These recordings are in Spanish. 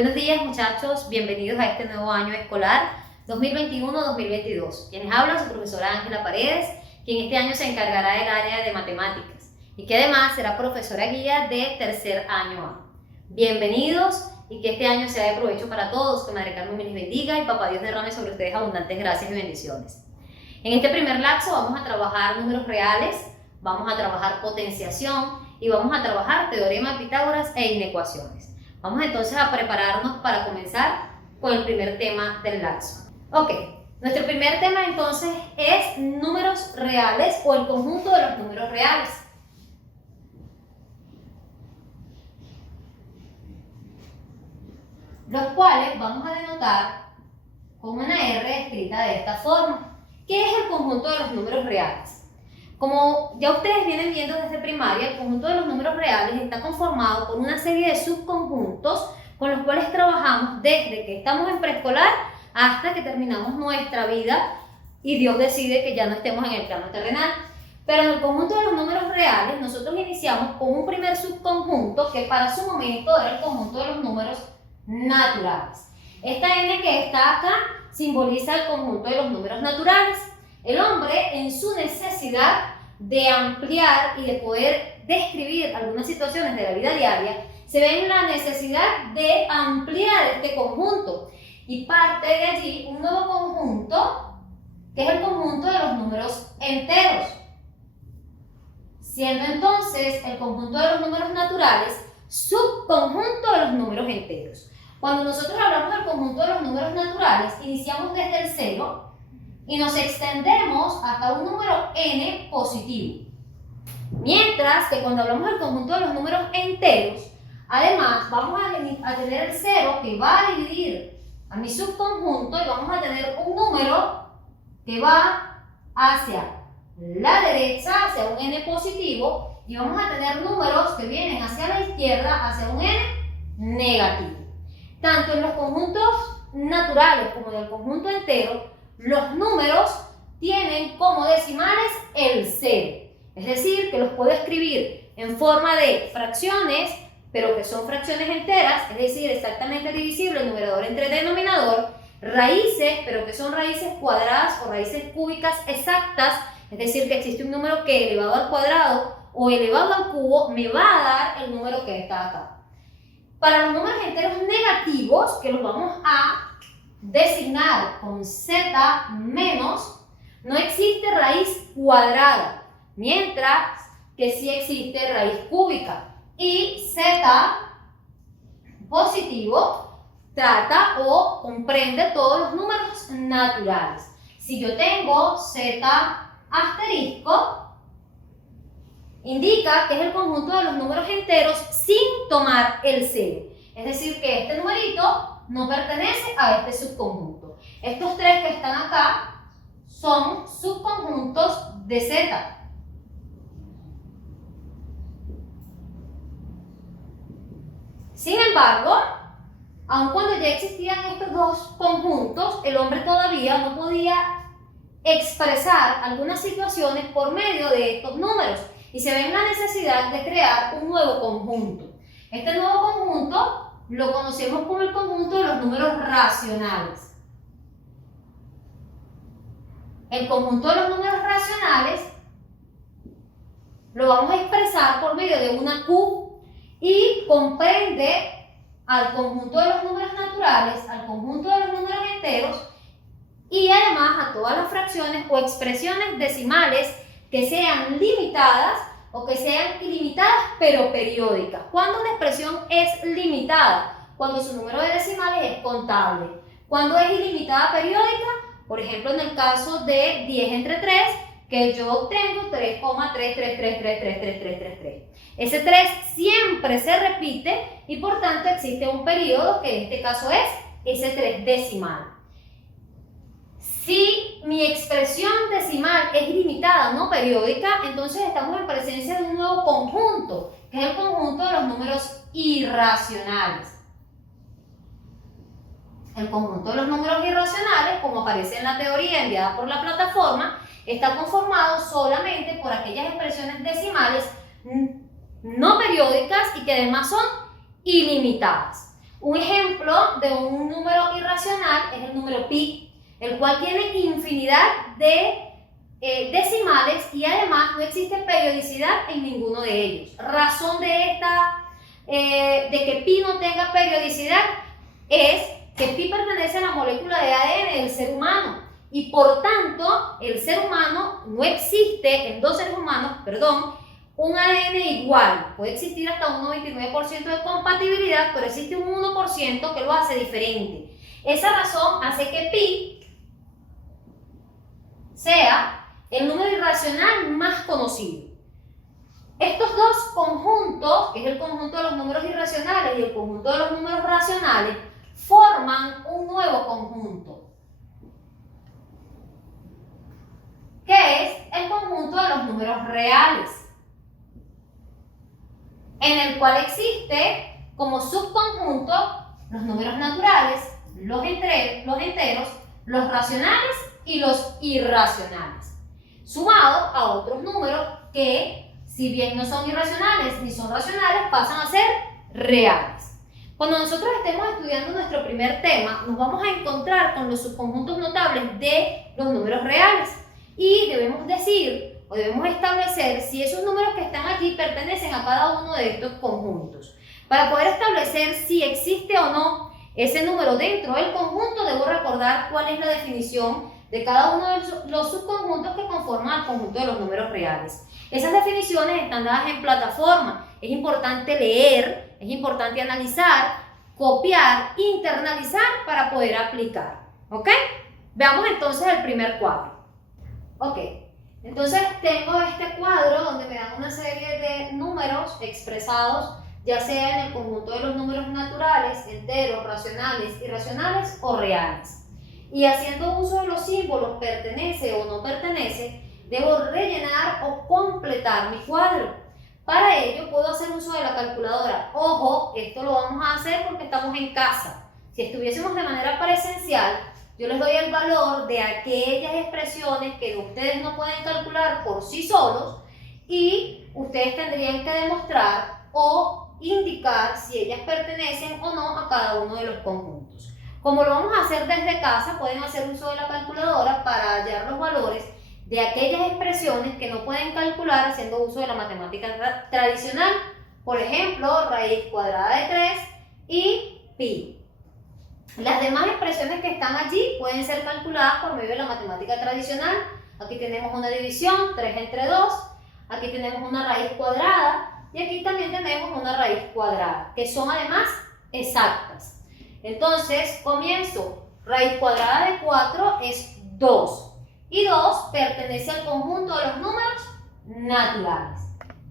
Buenos días muchachos, bienvenidos a este nuevo año escolar 2021-2022. Quienes hablan su profesora Ángela Paredes, quien este año se encargará del área de matemáticas y que además será profesora guía de tercer año A. Bienvenidos y que este año sea de provecho para todos, que Madre Carmen me les bendiga y Papá Dios derrame sobre ustedes abundantes gracias y bendiciones. En este primer lapso vamos a trabajar números reales, vamos a trabajar potenciación y vamos a trabajar teorema de Pitágoras e inecuaciones. Vamos entonces a prepararnos para comenzar con el primer tema del lapso. Ok, nuestro primer tema entonces es números reales o el conjunto de los números reales. Los cuales vamos a denotar con una R escrita de esta forma. ¿Qué es el conjunto de los números reales? Como ya ustedes vienen viendo desde primaria, el conjunto de los números reales está conformado por una serie de subconjuntos con los cuales trabajamos desde que estamos en preescolar hasta que terminamos nuestra vida y Dios decide que ya no estemos en el plano terrenal. Pero en el conjunto de los números reales, nosotros iniciamos con un primer subconjunto que para su momento era el conjunto de los números naturales. Esta N que está acá simboliza el conjunto de los números naturales. El hombre, en su necesidad de ampliar y de poder describir algunas situaciones de la vida diaria, se ve en la necesidad de ampliar este conjunto y parte de allí un nuevo conjunto que es el conjunto de los números enteros, siendo entonces el conjunto de los números naturales subconjunto de los números enteros. Cuando nosotros hablamos del conjunto de los números naturales, iniciamos desde el 0 y nos extendemos hasta un número n positivo. Mientras que cuando hablamos del conjunto de los números enteros, además vamos a tener el 0 que va a dividir a mi subconjunto y vamos a tener un número que va hacia la derecha, hacia un n positivo, y vamos a tener números que vienen hacia la izquierda, hacia un n negativo. Tanto en los conjuntos naturales como en el conjunto entero, los números tienen como decimales el 0. Es decir, que los puedo escribir en forma de fracciones, pero que son fracciones enteras, es decir, exactamente divisible el numerador entre denominador, raíces, pero que son raíces cuadradas o raíces cúbicas exactas, es decir, que existe un número que elevado al cuadrado o elevado al cubo me va a dar el número que está acá. Para los números enteros negativos, que los vamos a designar con z menos, no existe raíz cuadrada, mientras que sí existe raíz cúbica. Y z positivo trata o comprende todos los números naturales. Si yo tengo z asterisco, indica que es el conjunto de los números enteros sin tomar el 0. Es decir, que este numerito no pertenece a este subconjunto. Estos tres que están acá son subconjuntos de z. Sin embargo, aun cuando ya existían estos dos conjuntos, el hombre todavía no podía expresar algunas situaciones por medio de estos números y se ve en la necesidad de crear un nuevo conjunto. Este nuevo conjunto lo conocemos como el conjunto de los números racionales. El conjunto de los números racionales lo vamos a expresar por medio de una Q y comprende al conjunto de los números naturales, al conjunto de los números enteros y además a todas las fracciones o expresiones decimales que sean limitadas o que sean ilimitadas pero periódicas. ¿Cuándo una expresión es limitada? Cuando su número de decimales es contable. ¿Cuándo es ilimitada periódica? Por ejemplo, en el caso de 10 entre 3, que yo obtengo 3,333333333. Ese 3 siempre se repite y por tanto existe un periodo que en este caso es ese 3 decimal. Si mi expresión decimal es ilimitada, no periódica, entonces estamos en presencia de un nuevo conjunto, que es el conjunto de los números irracionales. El conjunto de los números irracionales, como aparece en la teoría enviada por la plataforma, está conformado solamente por aquellas expresiones decimales no periódicas y que además son ilimitadas. Un ejemplo de un número irracional es el número pi, el cual tiene infinidad de decimales y además no existe periodicidad en ninguno de ellos. Razón de que pi no tenga periodicidad es que pi pertenece a la molécula de ADN del ser humano y por tanto el ser humano no existe en dos seres humanos, un ADN igual. Puede existir hasta un 99% de compatibilidad, pero existe un 1% que lo hace diferente. Esa razón hace que pi sea el número irracional más conocido. Estos dos conjuntos, que es el conjunto de los números irracionales y el conjunto de los números racionales, forman un nuevo conjunto, que es el conjunto de los números reales, en el cual existe como subconjunto los números naturales, los enteros, los racionales y los irracionales, sumados a otros números que, si bien no son irracionales ni son racionales, pasan a ser reales. Cuando nosotros estemos estudiando nuestro primer tema, nos vamos a encontrar con los subconjuntos notables de los números reales y debemos decir o debemos establecer si esos números que están aquí pertenecen a cada uno de estos conjuntos. Para poder establecer si existe o no ese número dentro del conjunto, debo recordar cuál es la definición de cada uno de los subconjuntos que conforman el conjunto de los números reales. Esas definiciones están dadas en plataforma. Es importante leer, es importante analizar, copiar, internalizar para poder aplicar. ¿Ok? Veamos entonces el primer cuadro. Ok, entonces tengo este cuadro donde me dan una serie de números expresados ya sea en el conjunto de los números naturales, enteros, racionales, irracionales o reales. Y haciendo uso de los símbolos pertenece o no pertenece, debo rellenar o completar mi cuadro. Para ello puedo hacer uso de la calculadora. Ojo, esto lo vamos a hacer porque estamos en casa. Si estuviésemos de manera presencial, yo les doy el valor de aquellas expresiones que ustedes no pueden calcular por sí solos y ustedes tendrían que demostrar o indicar si ellas pertenecen o no a cada uno de los conjuntos. Como lo vamos a hacer desde casa, pueden hacer uso de la calculadora para hallar los valores de aquellas expresiones que no pueden calcular haciendo uso de la matemática tradicional. Por ejemplo, raíz cuadrada de 3 y pi. Las demás expresiones que están allí pueden ser calculadas por medio de la matemática tradicional. Aquí tenemos una división, 3 entre 2. Aquí tenemos una raíz cuadrada. Y aquí también tenemos una raíz cuadrada, que son además exactas. Entonces, comienzo. Raíz cuadrada de 4 es 2. Y 2 pertenece al conjunto de los números naturales.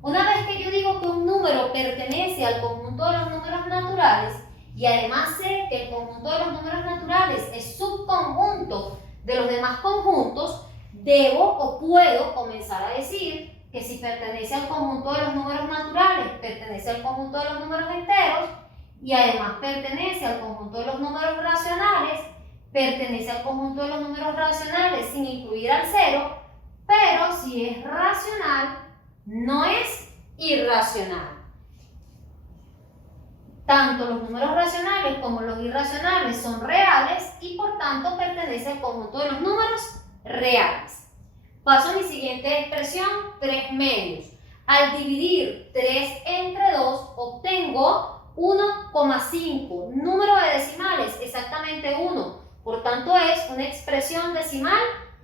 Una vez que yo digo que un número pertenece al conjunto de los números naturales, y además sé que el conjunto de los números naturales es subconjunto de los demás conjuntos, debo o puedo comenzar a decir que si pertenece al conjunto de los números naturales, pertenece al conjunto de los números enteros y además pertenece al conjunto de los números racionales, pertenece al conjunto de los números racionales sin incluir al cero, pero si es racional, no es irracional. Tanto los números racionales como los irracionales son reales y por tanto pertenece al conjunto de los números reales. Paso a mi siguiente expresión, 3 medios. Al dividir 3 entre 2 obtengo 1,5. Número de decimales, exactamente 1. Por tanto es una expresión decimal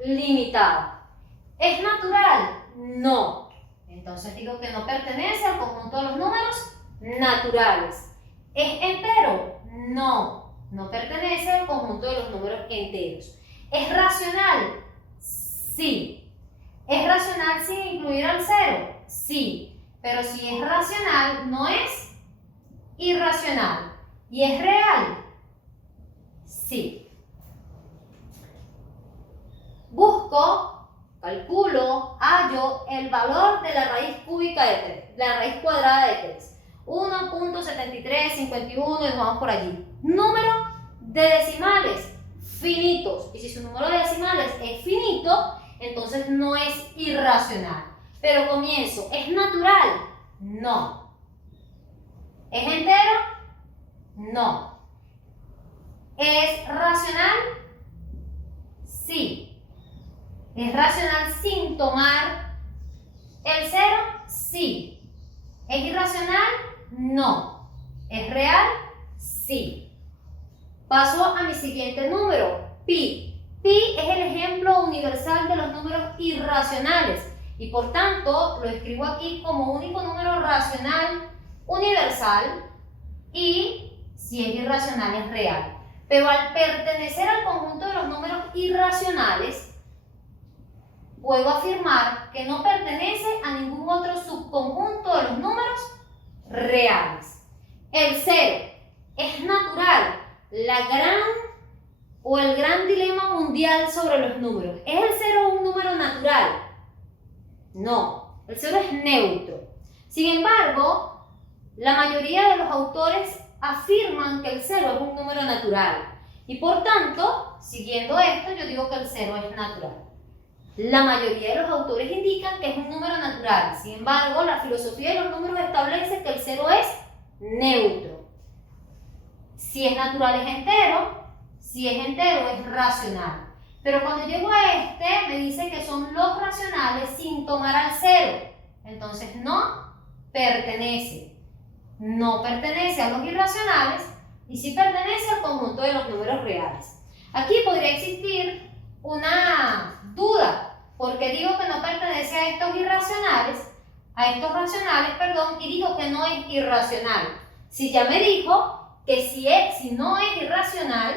limitada. ¿Es natural? No. Entonces digo que no pertenece al conjunto de los números naturales. ¿Es entero? No. No pertenece al conjunto de los números enteros. ¿Es racional? Sí. ¿Es racional sin incluir al cero? Sí. Pero si es racional, no es irracional. ¿Y es real? Sí. Busco, calculo, hallo el valor de la raíz cúbica de 3, la raíz cuadrada de 3. 1.7351 y nos vamos por allí. Número de decimales finitos. Y si su número de decimales es finito, entonces no es irracional. Pero comienzo, ¿es natural? No. ¿Es entero? No. ¿Es racional? Sí. ¿Es racional sin tomar el cero? Sí. ¿Es irracional? No. ¿Es real? Sí. Paso a mi siguiente número, pi. Pi es el ejemplo universal de los números irracionales y por tanto lo escribo aquí como único número racional universal y si es irracional es real. Pero al pertenecer al conjunto de los números irracionales, puedo afirmar que no pertenece a ningún otro subconjunto de los números reales. El cero es natural, el gran dilema mundial sobre los números. ¿Es el cero un número natural? No, el cero es neutro. Sin embargo, la mayoría de los autores afirman que el cero es un número natural. Y por tanto, siguiendo esto, yo digo que el cero es natural. La mayoría de los autores indican que es un número natural. Sin embargo, la filosofía de los números establece que el cero es neutro. Si es natural es entero, si es entero es racional. Pero cuando llego a este, me dice que son los racionales sin tomar al cero. Entonces no pertenece. No pertenece a los irracionales y sí pertenece al conjunto de los números reales. Aquí podría existir una duda, porque digo que no pertenece a estos racionales, y digo que no es irracional. Si ya me dijo que si no es irracional,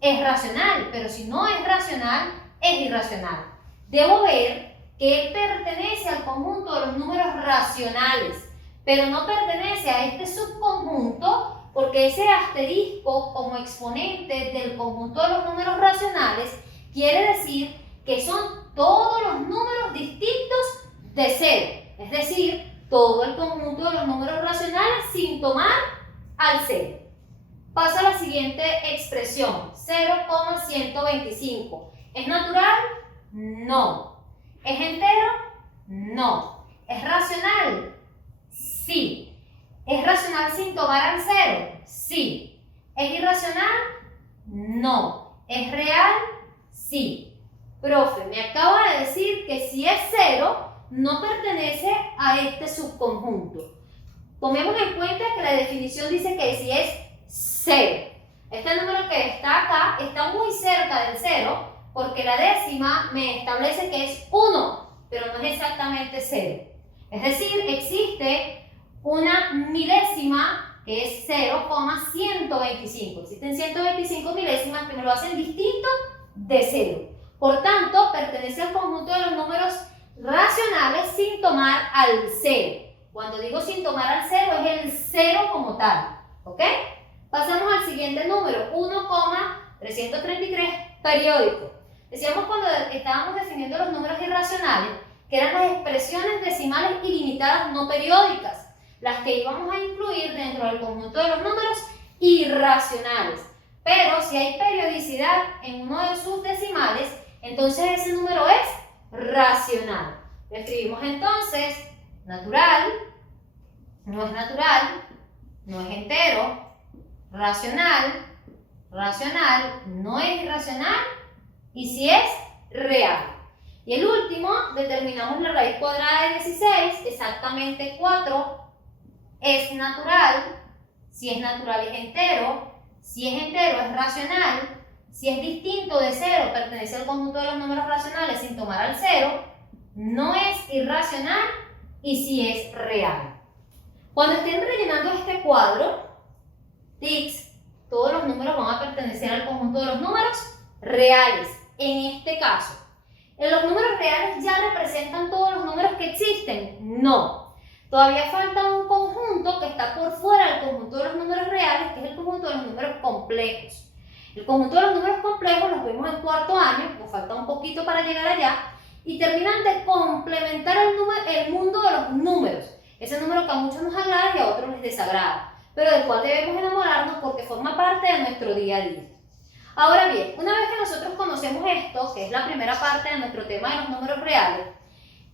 es racional, pero si no es racional, es irracional. Debo ver que él pertenece al conjunto de los números racionales, pero no pertenece a este subconjunto porque ese asterisco como exponente del conjunto de los números racionales quiere decir que son todos los números distintos de cero, es decir, todo el conjunto de los números racionales sin tomar al cero. Paso a la siguiente expresión, 0,125. ¿Es natural? No. ¿Es entero? No. ¿Es racional? Sí. ¿Es racional sin tomar al cero? Sí. ¿Es irracional? No. ¿Es real? Sí. Profe, me acaba de decir que si es cero, no pertenece a este subconjunto. Tomemos en cuenta que la definición dice que si es cero. Este número que está acá está muy cerca del cero porque la décima me establece que es 1, pero no es exactamente 0. Es decir, existe una milésima que es 0,125. Existen 125 milésimas que me lo hacen distinto de 0. Por tanto, pertenece al conjunto de los números racionales sin tomar al 0. Cuando digo sin tomar al 0 es el 0 como tal. ¿Ok? Pasamos al siguiente número, 1,333 periódico. Decíamos cuando estábamos definiendo los números irracionales que eran las expresiones decimales ilimitadas no periódicas, las que íbamos a incluir dentro del conjunto de los números irracionales. Pero si hay periodicidad en uno de sus decimales, entonces ese número es racional. Lo escribimos entonces, natural, no es natural, no es entero, racional, racional, no es irracional y si es real. Y el último, determinamos la raíz cuadrada de 16, exactamente 4, es natural, si es natural es entero, si es entero es racional, si es distinto de 0, pertenece al conjunto de los números racionales sin tomar al 0, no es irracional y si es real. Cuando estén rellenando este cuadro, tics, todos los números van a pertenecer al conjunto de los números reales, en este caso. ¿Los números reales ya representan todos los números que existen? No. Todavía falta un conjunto que está por fuera del conjunto de los números reales, que es el conjunto de los números complejos. El conjunto de los números complejos los vemos en cuarto año, nos falta un poquito para llegar allá, y terminan de complementar el mundo de los números. Ese número que a muchos nos agrada y a otros les desagrada, pero del cual debemos enamorarnos porque forma parte de nuestro día a día. Ahora bien, una vez que nosotros conocemos esto, que es la primera parte de nuestro tema de los números reales,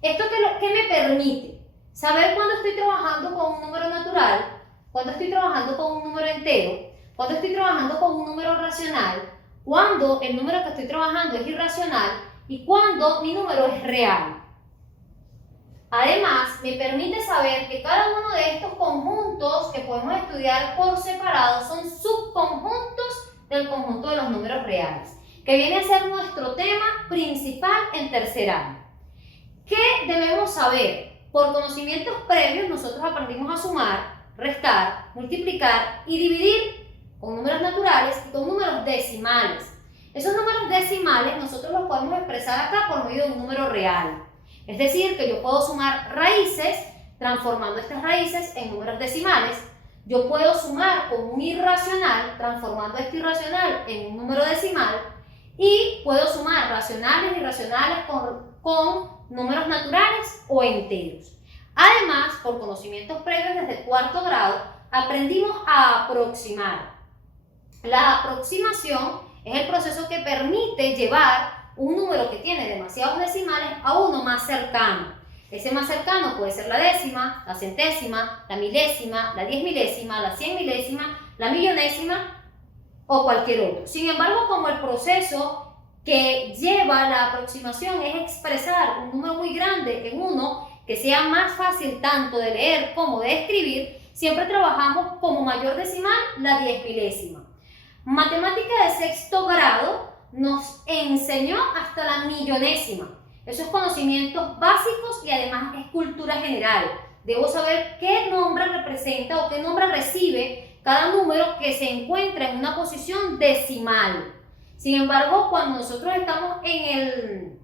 ¿esto qué me permite? Saber cuándo estoy trabajando con un número natural, cuándo estoy trabajando con un número entero, cuando estoy trabajando con un número racional, cuando el número que estoy trabajando es irracional y cuando mi número es real. Además, me permite saber que cada uno de estos conjuntos que podemos estudiar por separado son subconjuntos del conjunto de los números reales, que viene a ser nuestro tema principal en tercer año. ¿Qué debemos saber? Por conocimientos previos nosotros aprendimos a sumar, restar, multiplicar y dividir con números naturales y con números decimales. Esos números decimales nosotros los podemos expresar acá por medio de un número real. Es decir, que yo puedo sumar raíces transformando estas raíces en números decimales. Yo puedo sumar con un irracional transformando este irracional en un número decimal. Y puedo sumar racionales y irracionales con números naturales o enteros. Además, por conocimientos previos desde cuarto grado, aprendimos a aproximar. La aproximación es el proceso que permite llevar un número que tiene demasiados decimales a uno más cercano. Ese más cercano puede ser la décima, la centésima, la milésima, la 10 milésima, la 100 milésima, la millonésima o cualquier otro. Sin embargo, como el proceso que lleva la aproximación es expresar un número muy grande en uno que sea más fácil tanto de leer como de escribir, siempre trabajamos como mayor decimal la 10 milésima. Matemática de sexto grado nos enseñó hasta la millonésima. Esos conocimientos básicos y además es cultura general. Debo saber qué nombre representa o qué nombre recibe cada número que se encuentra en una posición decimal. Sin embargo, cuando nosotros estamos en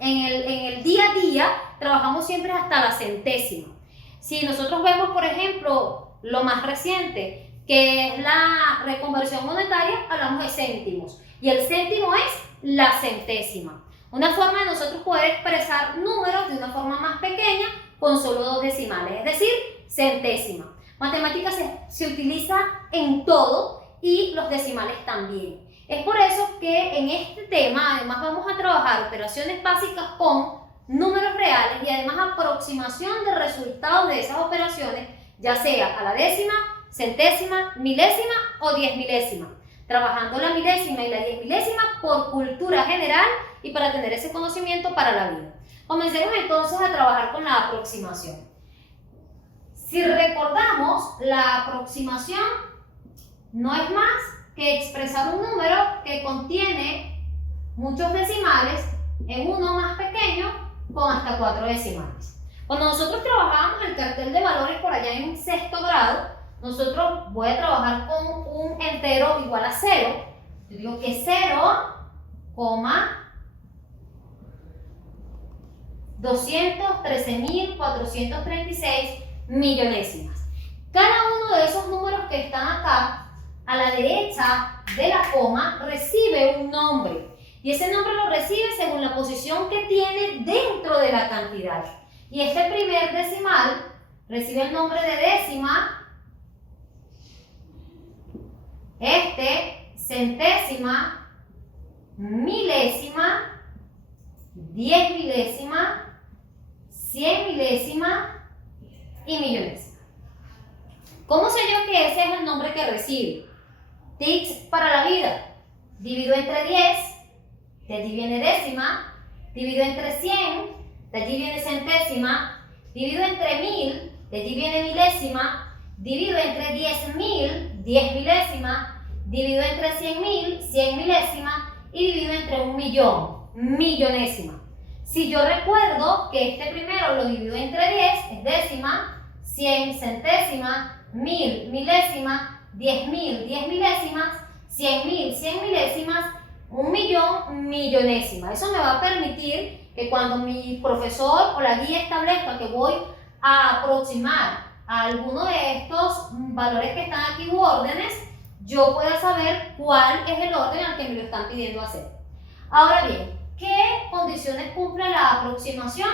el día a día, trabajamos siempre hasta la centésima. Si nosotros vemos, por ejemplo, lo más reciente, que es la reconversión monetaria, hablamos de céntimos. Y el céntimo es la centésima. Una forma de nosotros poder expresar números de una forma más pequeña con solo dos decimales, es decir, centésima. Matemática se utiliza en todo y los decimales también. Es por eso que en este tema además vamos a trabajar operaciones básicas con números reales y además aproximación de resultados de esas operaciones, ya sea a la décima, centésima, milésima o 10 milésima. Trabajando la milésima y la 10 milésima por cultura general y para tener ese conocimiento para la vida. Comencemos entonces a trabajar con la aproximación. Si recordamos, la aproximación no es más que expresar un número que contiene muchos decimales en uno más pequeño con hasta 4 decimales. Cuando nosotros trabajábamos el cartel de valores por allá en sexto grado, nosotros voy a trabajar con un entero igual a 0. Yo digo que 0,213.436 millonésimas. Cada uno de esos números que están acá, a la derecha de la coma, recibe un nombre. Y ese nombre lo recibe según la posición que tiene dentro de la cantidad. Y este primer decimal recibe el nombre de décima, este centésima, milésima, 10 milésima, 100 milésima y millonésima. ¿Cómo sé yo que ese es el nombre que recibe? Tics para la vida. Divido entre 10, de allí viene décima. Divido entre 100, de allí viene centésima. Divido entre 1000, de allí viene milésima. Divido entre 10.000, 10 milésima. Divido entre 100.000, 100 milésima. Y divido entre 1.000.000, millonésima. Si yo recuerdo que este primero lo divido entre 10, es décima, 100 centésima, 1000 milésima, 10.000, 10 milésimas, 100.000, 100 milésimas, 1.000.000 millonésima. Eso me va a permitir que cuando mi profesor o la guía establezca que voy a aproximar a alguno de estos valores que están aquí u órdenes, yo pueda saber cuál es el orden al que me lo están pidiendo hacer. Ahora bien, ¿qué condiciones cumple la aproximación?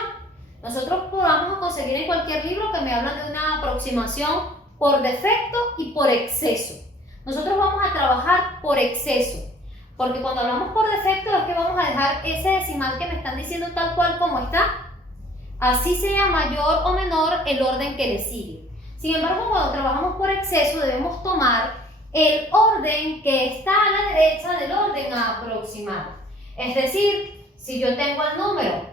Nosotros vamos a conseguir en cualquier libro que me hablan de una aproximación por defecto y por exceso. Nosotros vamos a trabajar por exceso, porque cuando hablamos por defecto es que vamos a dejar ese decimal que me están diciendo tal cual como está, así sea mayor o menor el orden que le sigue. Sin embargo, cuando trabajamos por exceso debemos tomar el orden que está a la derecha del orden a aproximar. Es decir, si yo tengo el número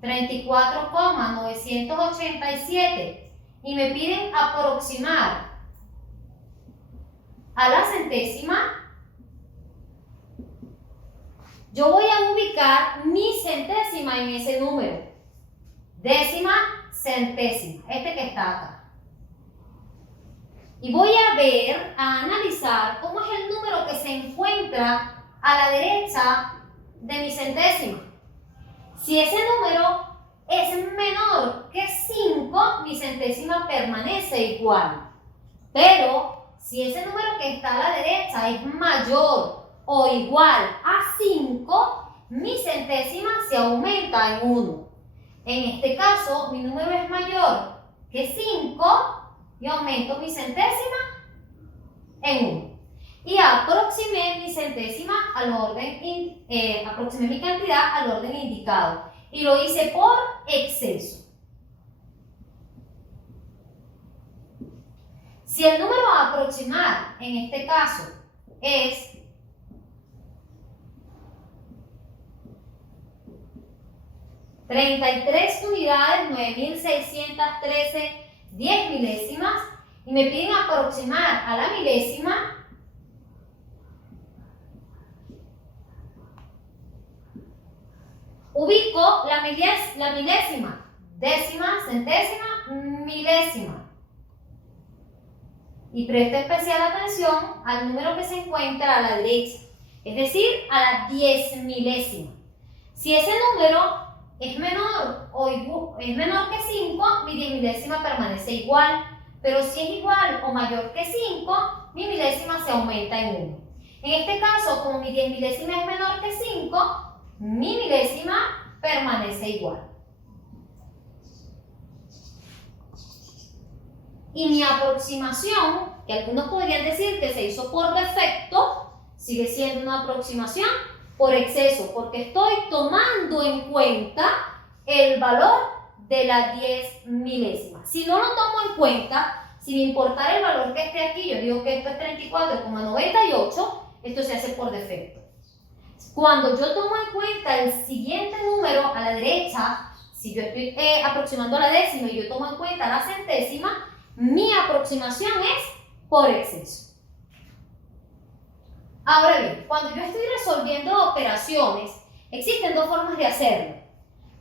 34,987 y me piden aproximar a la centésima, yo voy a ubicar mi centésima en ese número. Décima, centésima, este que está acá. Y voy a ver, a analizar cómo es el número que se encuentra a la derecha de mi centésima. Si ese número es menor que 5, mi centésima permanece igual. Pero si ese número que está a la derecha es mayor o igual a 5, mi centésima se aumenta en 1. En este caso, mi número es mayor que 5 y aumento mi centésima en 1. Y aproximé mi centésima al orden, aproximé mi cantidad al orden indicado. Y lo hice por exceso. Si el número a aproximar, en este caso, es 33 unidades, 9.613 10 milésimas, y me piden aproximar a la milésima, ubico la milésima, décima, centésima, milésima. Y presto especial atención al número que se encuentra a la derecha, es decir, a la 10 milésima. Si ese número es menor que 5, mi 10 milésima permanece igual. Pero si es igual o mayor que 5, mi milésima se aumenta en 1. En este caso, como mi 10 milésima es menor que 5, mi milésima permanece igual. Y mi aproximación, que algunos podrían decir que se hizo por defecto, sigue siendo una aproximación por exceso, porque estoy tomando en cuenta el valor de la 10 milésima. Si no lo tomo en cuenta, sin importar el valor que esté aquí, yo digo que esto es 34,98, esto se hace por defecto. Cuando yo tomo en cuenta el siguiente número a la derecha, si yo estoy aproximando a la décima y yo tomo en cuenta la centésima, mi aproximación es por exceso. Ahora bien, cuando yo estoy resolviendo operaciones, existen dos formas de hacerlo,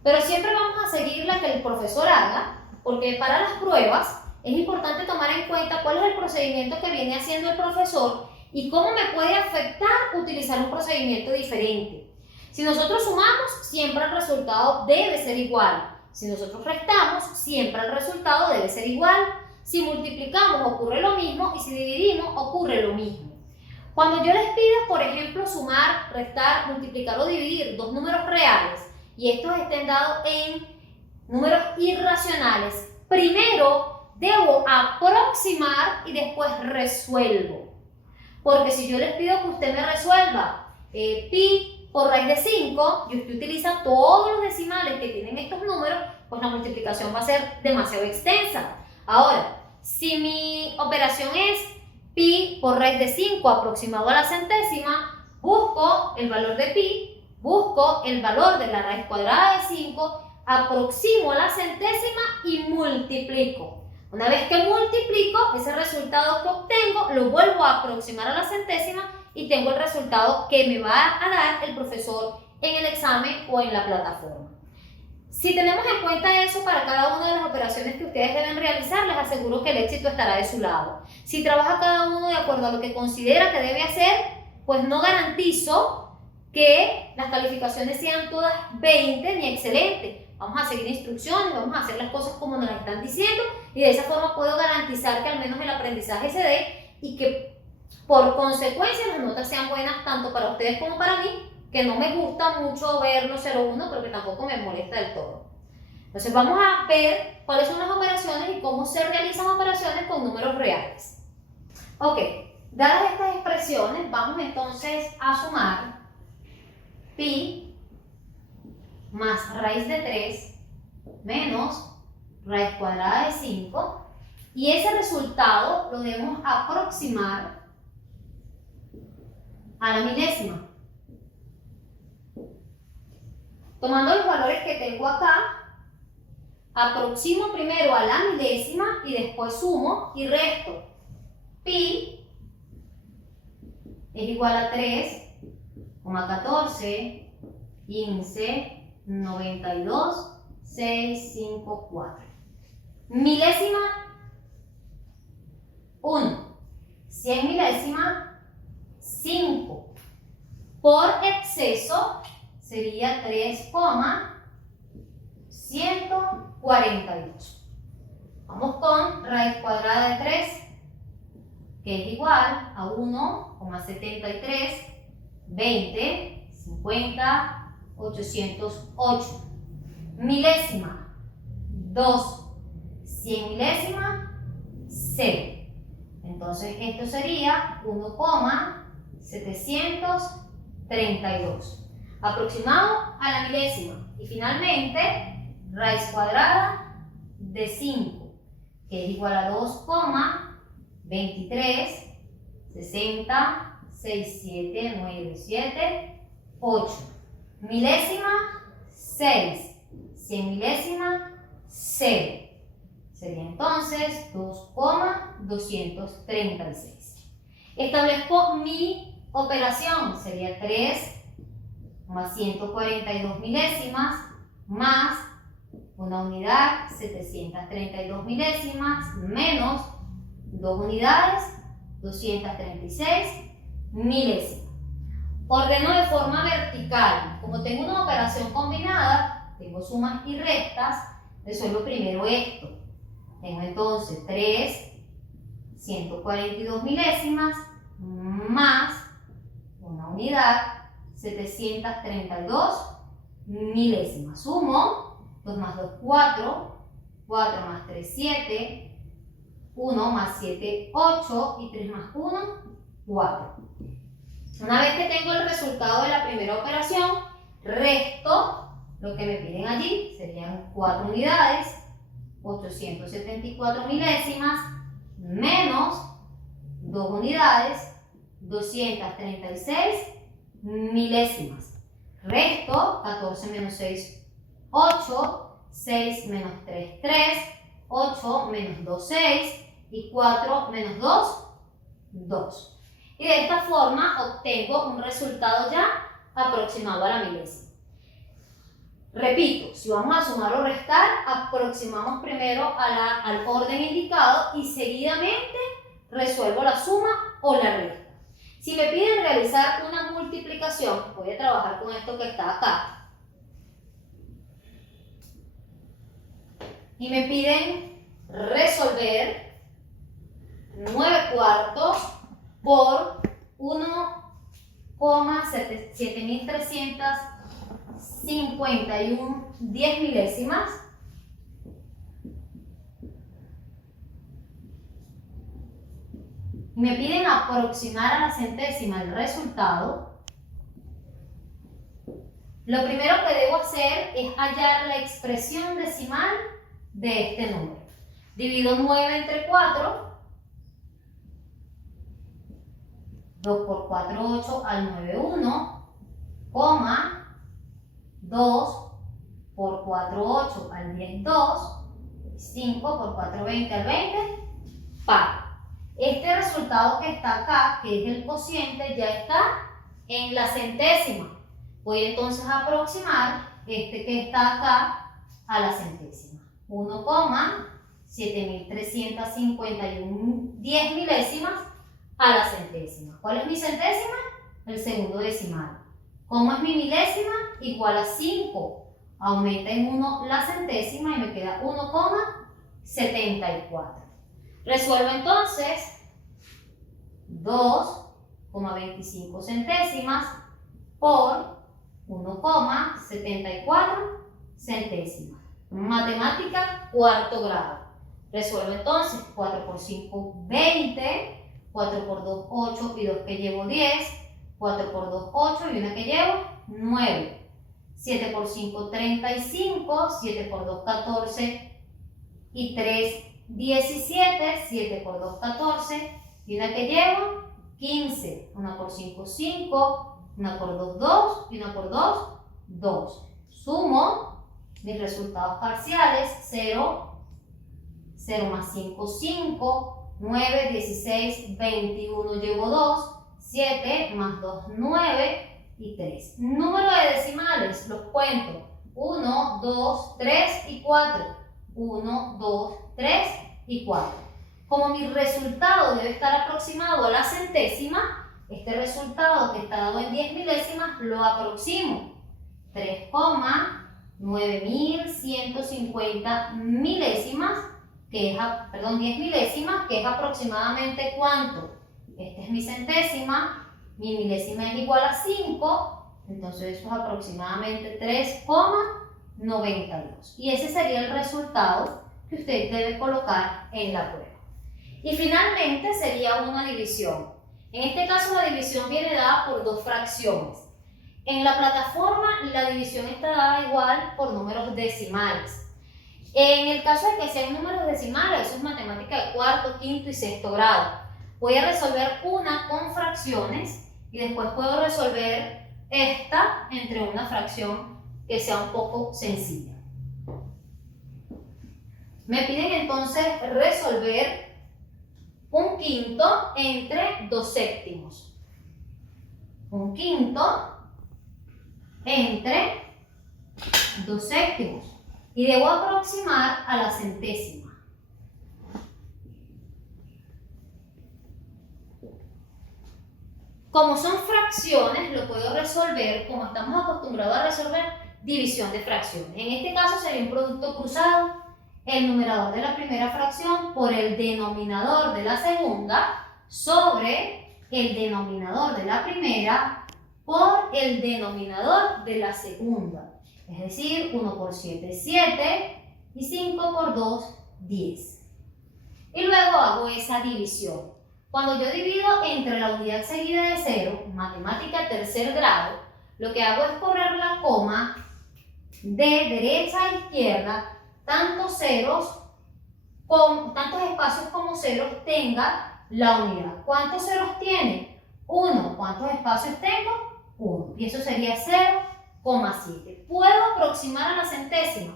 pero siempre vamos a seguir la que el profesor haga, porque para las pruebas es importante tomar en cuenta cuál es el procedimiento que viene haciendo el profesor y cómo me puede afectar utilizar un procedimiento diferente. Si nosotros sumamos, siempre el resultado debe ser igual. Si nosotros restamos, siempre el resultado debe ser igual. Si multiplicamos, ocurre lo mismo, y si dividimos, ocurre lo mismo. Cuando yo les pido, por ejemplo, sumar, restar, multiplicar o dividir dos números reales y estos estén dados en números irracionales, primero debo aproximar y después resuelvo. Porque si yo les pido que usted me resuelva pi por raíz de 5 y usted utiliza todos los decimales que tienen estos números, pues la multiplicación va a ser demasiado extensa. Ahora, si mi operación es pi por raíz de 5 aproximado a la centésima, busco el valor de pi, busco el valor de la raíz cuadrada de 5, aproximo a la centésima y multiplico. Una vez que multiplico, ese resultado que obtengo lo vuelvo a aproximar a la centésima y tengo el resultado que me va a dar el profesor en el examen o en la plataforma. Si tenemos en cuenta eso para cada una de las operaciones que ustedes deben realizar, les aseguro que el éxito estará de su lado. Si trabaja cada uno de acuerdo a lo que considera que debe hacer, pues no garantizo que las calificaciones sean todas 20 ni excelentes. Vamos a seguir instrucciones, vamos a hacer las cosas como nos las están diciendo y de esa forma puedo garantizar que al menos el aprendizaje se dé y que por consecuencia las notas sean buenas tanto para ustedes como para mí, que no me gusta mucho ver los 0,1, pero que tampoco me molesta del todo. Entonces vamos a ver cuáles son las operaciones y cómo se realizan operaciones con números reales. Ok, dadas estas expresiones, vamos entonces a sumar pi más raíz de 3 menos raíz cuadrada de 5 y ese resultado lo debemos aproximar a la milésima. Tomando los valores que tengo acá, aproximo primero a la milésima y después sumo y resto. Pi es igual a 3,14, 15, 92, 654. Milésima 1. 100 milésima 5. Por exceso sería 3,148. Vamos con raíz cuadrada de 3, que es igual a 1,73, 20, 50, 808. Milésima 2. 100 milésima 0. Entonces esto sería 1,732. Aproximado a la milésima. Y finalmente, raíz cuadrada de 5, que es igual a 2,23, 60, 67, 97, 8. Milésima 6. 100 milésima 0. Sería entonces 2,236. Establezco mi operación. Sería 3 más 142 milésimas más una unidad, 732 milésimas, menos 2 unidades, 236 milésimas. Ordeno de forma vertical. Como tengo una operación combinada, tengo sumas y restas, resuelvo primero esto. Tengo entonces 3, 142 milésimas, más una unidad, 732 milésimas. Sumo, 2 más 2, 4, 4 más 3, 7, 1 más 7, 8 y 3 más 1, 4. Una vez que tengo el resultado de la primera operación, resto lo que me piden allí, serían 4 unidades, 874 milésimas, menos 2 unidades, 236 milésimas. Resto, 14 menos 6, 8, 6 menos 3, 3, 8 menos 2, 6 y 4 menos 2, 2. Y de esta forma obtengo un resultado ya aproximado a la milésima. Repito, si vamos a sumar o restar, aproximamos primero al orden indicado y seguidamente resuelvo la suma o la resta. Si me piden realizar una multiplicación, voy a trabajar con esto que está acá. Y me piden resolver 9 cuartos por 1,7351 10 milésimas. Y me piden aproximar a la centésima el resultado. Lo primero que debo hacer es hallar la expresión decimal de este número. Divido 9 entre 4. 2 por 4, 8 al 9, 1, coma, 2 por 4, 8 al 10, 2, 5 por 4, 20 al 20, par. Este resultado que está acá, que es el cociente, ya está en la centésima. Voy entonces a aproximar este que está acá a la centésima. 1,7351 10 milésimas a la centésima. ¿Cuál es mi centésima? El segundo decimal. ¿Cómo es mi milésima? Igual a 5. Aumenta en 1 la centésima y me queda 1,74. Resuelvo entonces 2,25 centésimas por 1,74 centésimas. Matemática cuarto grado. Resuelvo entonces 4 por 5, 20. 4 por 2, 8 y 2 que llevo 10, 4 por 2, 8 y una que llevo 9, 7 por 5, 35, 7 por 2, 14 y 3, 17, 7 por 2, 14 y una que llevo 15. 1 por 5, 5. 1 por 2, 2. Y 1 por 2, 2. Sumo mis resultados parciales. 0, 0 más 5, 5. 9, 16, 21. Llevo 2. 7 más 2, 9 y 3. Número de decimales, los cuento. 1, 2, 3 y 4. 1, 2, 3 y 4. Como mi resultado debe estar aproximado a la centésima, este resultado que está dado en 10 milésimas lo aproximo. 3,9150 milésimas, que es, 10 milésimas, que es aproximadamente ¿cuánto? Esta es mi centésima, mi milésima es igual a 5, entonces eso es aproximadamente 3,92. Y ese sería el resultado que usted debe colocar en la prueba. Y finalmente sería una división. En este caso la división viene dada por dos fracciones. En la plataforma la división está dada igual por números decimales. En el caso de que sean números decimales, eso es matemática de cuarto, quinto y sexto grado. Voy a resolver una con fracciones y después puedo resolver esta entre una fracción que sea un poco sencilla. Me piden entonces resolver un quinto entre 2 séptimos. Un quinto entre 2 séptimos. Y debo aproximar a la centésima. Como son fracciones, lo puedo resolver como estamos acostumbrados a resolver división de fracciones. En este caso sería un producto cruzado. El numerador de la primera fracción por el denominador de la segunda sobre el denominador de la primera por el denominador de la segunda. Es decir, 1 por 7, 7 y 5 por 2, 10. Y luego hago esa división. Cuando yo divido entre la unidad seguida de 0, matemática tercer grado, lo que hago es correr la coma de derecha a izquierda, tantos espacios como ceros tenga la unidad. ¿Cuántos ceros tiene? 1. ¿Cuántos espacios tengo? 1. Y eso sería 0,7. ¿Puedo aproximar a la centésima?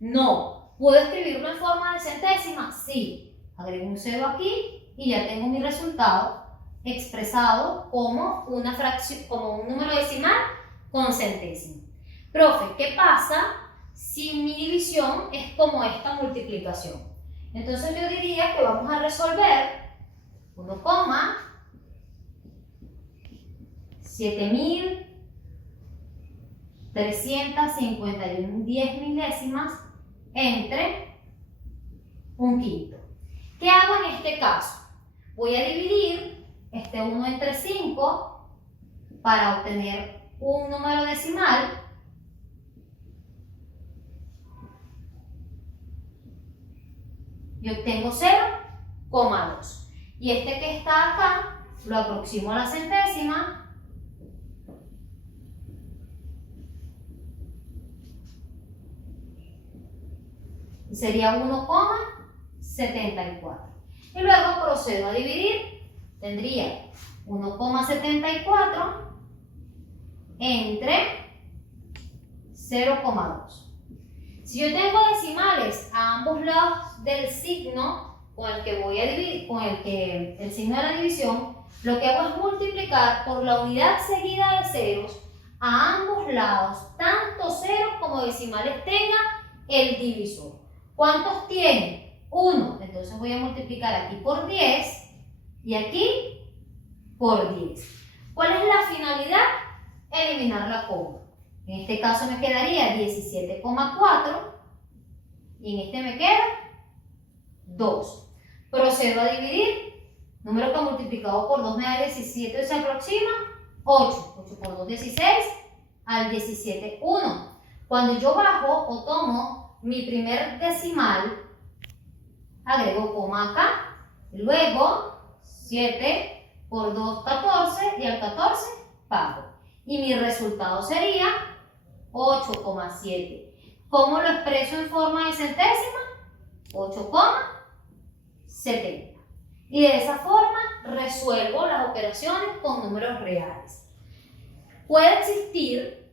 No. ¿Puedo escribirlo en forma de centésima? Sí. Agrego un 0 aquí y ya tengo mi resultado expresado como una fracción, como un número decimal con centésima. Profe, ¿qué pasa si mi división es como esta multiplicación? Entonces yo diría que vamos a resolver 1,7351 10 milésimas entre un quinto. ¿Qué hago en este caso? Voy a dividir este 1 entre 5 para obtener un número decimal. Y obtengo 0,2. Y este que está acá lo aproximo a la centésima. Y sería 1,74. Y luego procedo a dividir. Tendría 1,74 entre 0,2. Si yo tengo decimales a ambos lados del signo con el que voy a dividir, el signo de la división, lo que hago es multiplicar por la unidad seguida de ceros a ambos lados, tanto ceros como decimales tenga el divisor. ¿Cuántos tiene? 1. Entonces voy a multiplicar aquí por 10 y aquí por 10. ¿Cuál es la finalidad? Eliminar la coma. En este caso me quedaría 17,4 y en este me queda 2. Procedo a dividir. Número que multiplicado por 2 me da 17 y se aproxima 8. 8 por 2, 16. Al 17, 1. Cuando yo bajo o tomo mi primer decimal, agrego coma acá. Luego 7 por 2, 14 y al 14 bajo. Y mi resultado sería 8,7. ¿Cómo lo expreso en forma de centésima? 8,70. Y de esa forma resuelvo las operaciones con números reales. Puede existir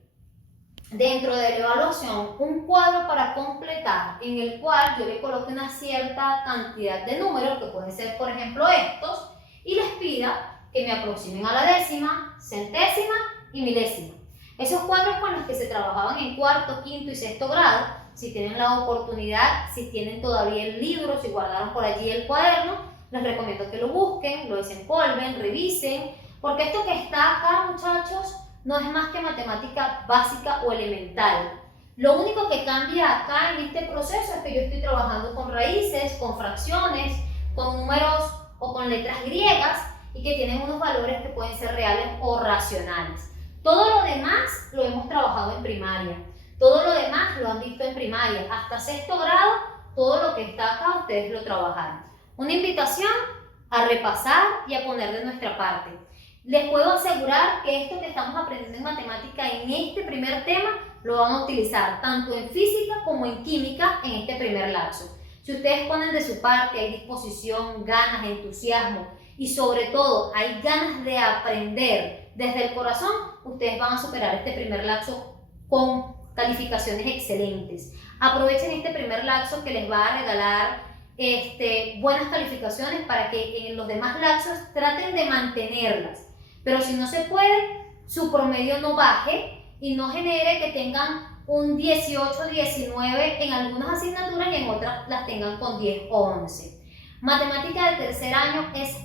dentro de la evaluación un cuadro para completar en el cual yo le coloque una cierta cantidad de números, que pueden ser por ejemplo estos, y les pida que me aproximen a la décima, centésima y milésima. Esos cuadros con los que se trabajaban en cuarto, quinto y sexto grado, si tienen la oportunidad, si tienen todavía el libro, si guardaron por allí el cuaderno, les recomiendo que lo busquen, lo desempolven, revisen, porque esto que está acá, muchachos, no es más que matemática básica o elemental. Lo único que cambia acá en este proceso es que yo estoy trabajando con raíces, con fracciones, con números o con letras griegas y que tienen unos valores que pueden ser reales o racionales. Todo lo demás lo hemos trabajado en primaria. Todo lo demás lo han visto en primaria. Hasta sexto grado, todo lo que está acá ustedes lo trabajaron. Una invitación a repasar y a poner de nuestra parte. Les puedo asegurar que esto que estamos aprendiendo en matemática en este primer tema lo van a utilizar tanto en física como en química en este primer lapso. Si ustedes ponen de su parte, hay disposición, ganas, entusiasmo y sobre todo hay ganas de aprender desde el corazón, ustedes van a superar este primer lapso con calificaciones excelentes. Aprovechen este primer lapso que les va a regalar buenas calificaciones para que en los demás lapsos traten de mantenerlas. Pero si no se puede, su promedio no baje y no genere que tengan un 18, 19 en algunas asignaturas y en otras las tengan con 10 o 11. Matemática de tercer año es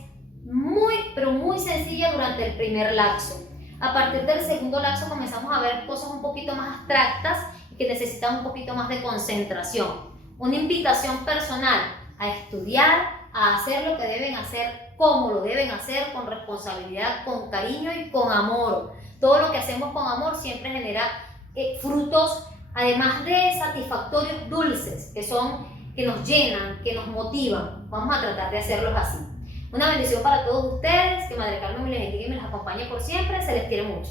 pero muy sencilla durante el primer lapso. A partir del segundo lapso comenzamos a ver cosas un poquito más abstractas y que necesitan un poquito más de concentración. Una invitación personal a estudiar, a hacer lo que deben hacer, cómo lo deben hacer, con responsabilidad, con cariño y con amor. Todo lo que hacemos con amor siempre genera frutos, además de satisfactorios dulces, que nos llenan, que nos motivan. Vamos a tratar de hacerlos así. Una bendición para todos ustedes, que Madre Carmen me les bendiga y me les acompañe por siempre. Se les quiere mucho.